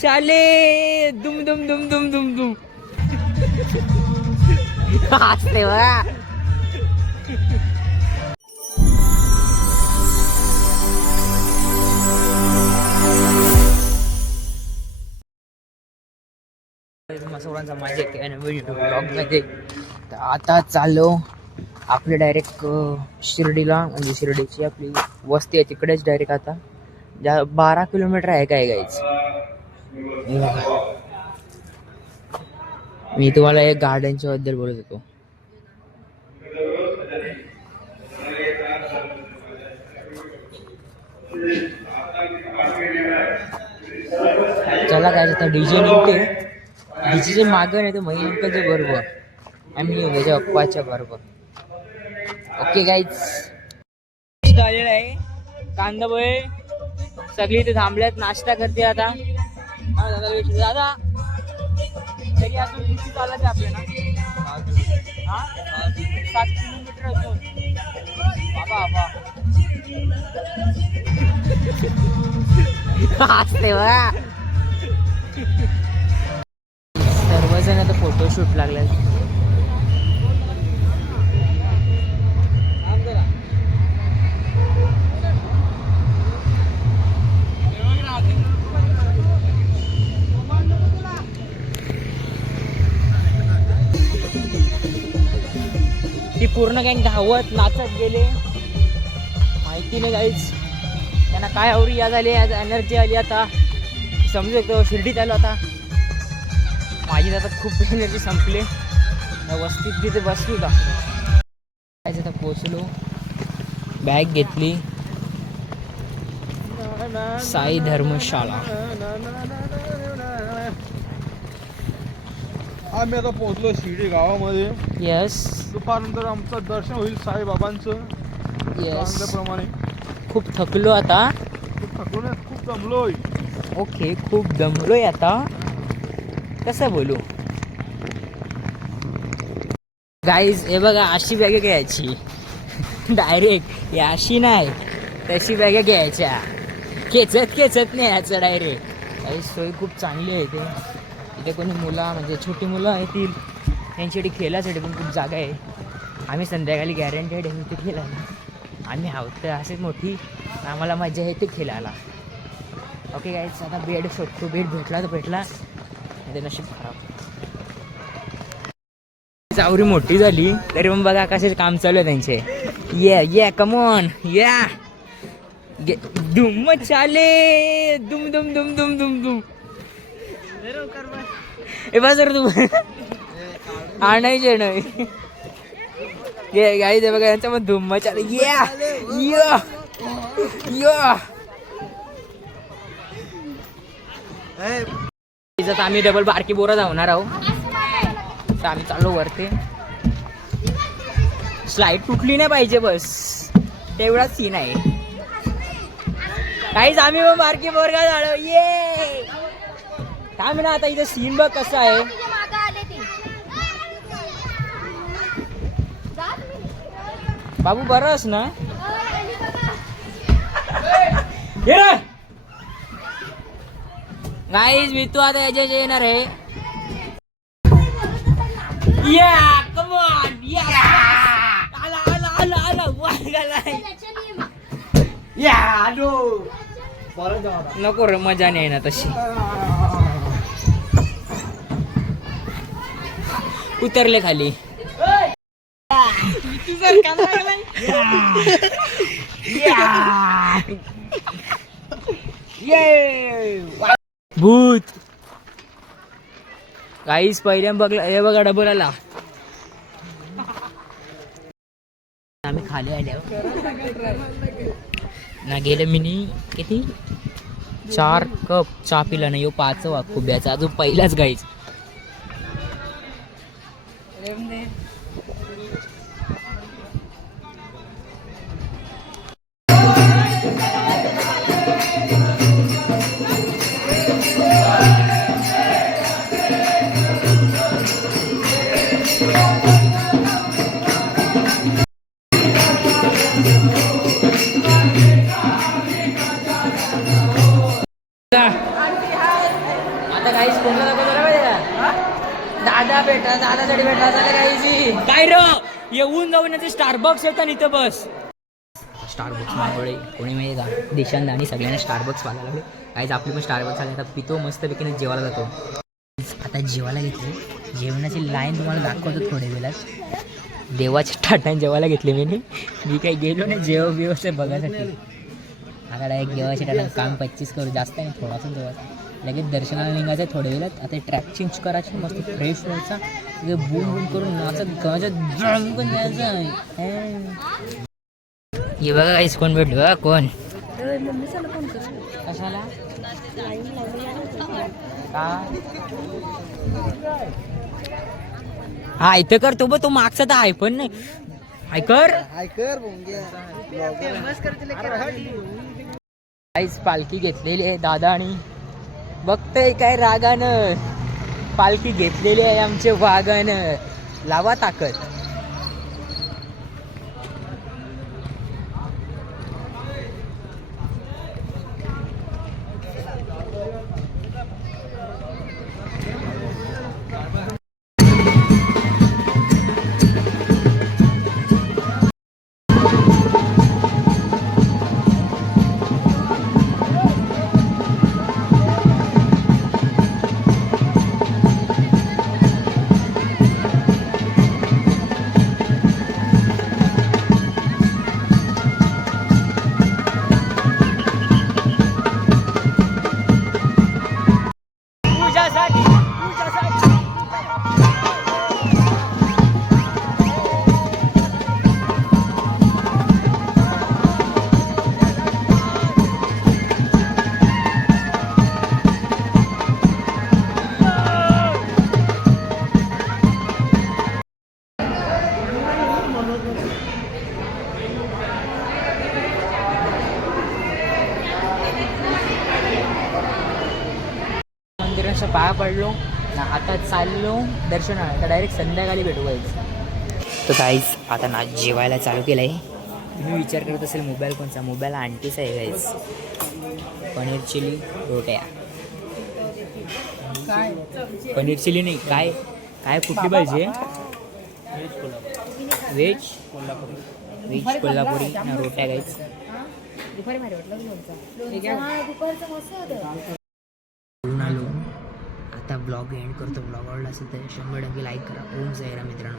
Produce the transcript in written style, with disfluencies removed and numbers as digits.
चाले दुम दुम दुम दुम दुम दुम हसते बघा. सर्वांचा माझ्या ब्लॉगमध्ये. तर आता चाललो आपलं डायरेक्ट शिर्डीला, म्हणजे शिर्डीची आपली वस्ती आहे तिकडेच डायरेक्ट. आता 12 किलोमीटर आहे काय गाईच. मी तुम्हाला एक गार्डनच्या बद्दल बोलत होतो. चला काय आता डीजे निघते. डीजेचे मागं नाही तर मही अंकलच्या बरोबर आम्ही त्याच्या अप्पाच्या बरोबर. ओके गाईज झालेला आहे. कांदा पोहे सगळी इथे थांबल्यात, नाश्ता करते आता. दादा तरी अजून किती चालायचं आपल्याला? 7 किलोमीटर अजून. बाबा हसते बघा. सर्वजण आता फोटोशूट लागले. ती पूर्ण गँग धावत नाचत गेले, माहिती नाही काहीच त्यांना काय आवरी याद आली, आज एनर्जी आली. आता समजू शकतो शिर्डीत आलो आता. माझी आता खूप एनर्जी संपली. वस्तीत तिथे बसली का आता पोचलो, बॅग घेतली. साई धर्मशाळा. आम्ही आता पोहोचलो शिर्डी गावामध्ये. यस, दुपारनंतर आमचं दर्शन होईल साईबाबांचं. चांगल्याप्रमाणे. खूप थकलो आता. खूप थकलो नाही, खूप दमलोय. ओके, खूप दमलोय आता. कसं बोलू गाईज, हे बघा अशी बॅग घ्यायची डायरेक्ट. अशी नाही तशी बॅग घ्यायच्या. खेचत नाही याचं डायरेक्ट. काही सोय खूप चांगली आहे इथे. इथे कोणी मुलं म्हणजे छोटी मुलं येतील त्यांच्यासाठी खेळासाठी पण खूप जागा आहे. आम्ही संध्याकाळी गॅरंटेड आहे इथे खेळायला. आम्ही आहोत तर असेच मोठी, आम्हाला मजा येते खेळायला. ओके गाईज, आता बेड शोधतो. बेड भेटला तर भेटला, ते नशीब खराब. चावरी मोठी झाली तरी पण बघा कसे काम चालू आहे त्यांचे. ये कमॉन या दुम चाले दुम दुम दुम दुम दुम दुम. ए बस रे तू आणायचे नाही. ये गाई दे बघा यांच्या मग धुम्म चाले. या आम्ही डबल बारकी बोरा धावणार आहोत. तर आम्ही चाललो वरती. स्लाईड तुटली नाही पाहिजे बस, तेवढाच सीन आहे. काहीच आम्ही मग बारकी बोरगा झालो. ये काय म्हणा आता इथे सीन बघ कसं आहे. बाबू बरंच ना. गाईज मी तू आता याच्या येणार आहे. या कम ऑन या. आला वर गेलाय. या नको रे, मजा नाही ना तशी. उतरले खाली. भूत काहीच पहिल्या बघला. हे बघा डबल आला. आम्ही खाली आल्यावर ना गेले मिनी किती 4 कप चहा पिला नाही. 5वा खुब्याचा अजून पहिलाच गाईच. आता काहीच कोणता दाखवतो माहिती का? दादा भेटा दादासाठी भेटा झालं काहीची काय र येऊन जाऊन याचे स्टारबक्स येतात इथं बस. स्टारबक्स मागवले कोणी माहिती का देशांत आणि सगळ्यांना स्टारबक्स पाहायला लागले. काहीच आपली पण स्टारबक्स आले आता पितो मस्तपैकी जेवायला जातो. आता जेवायला घेतले जेवणाची लाईन तुम्हाला दाखवतो थोड्या वेळात. देवाच्या टाटाने जेवायला घेतले मी काही गेलो नाही जेव बघायसाठी. आता डायरेक्ट देवाच्या टाटाने काम 25 करू जास्त नाही थोडासा जेवायचा. लगेच दर्शनाला निघायचं थोड्या वेळात. आता ट्रॅक चेंज करायची मस्त फ्रेश व्हायचा बूम बूम करून नाचत गावाचं जमकून द्यायचं. हे बघा काहीच कोण भेटलो बघा कोण कशाला हा इथं कर तो तो मागचा तर आहे पण नाही ऐकर काहीच पालखी घेतलेली आहे दादा आणि बघतय काय रागानं पालखी घेतलेली आहे आमचे वागानं. लावा ताकद. मंदिराच्या पाया पडलो ना आता चाललो दर्शनाला. आता डायरेक्ट संध्याकाळी भेटू गाईच. तर गाईज आता ना जेवायला चालू केलं आहे. तुम्ही विचार करत असेल मोबाईल कोणचा मोबाईल आंटीचा आहे गाईज. पनीर चिली रोट्या पनीर चिली नाही काय काय कुठली पाहिजे व्हेज कोल्हापुरी ना रोट्या गाईज. आलो आता ब्लॉग एंड करतो. ब्लॉग आवडला असेल तर 100% लाईक करा. ओम जय राम मित्रांनो.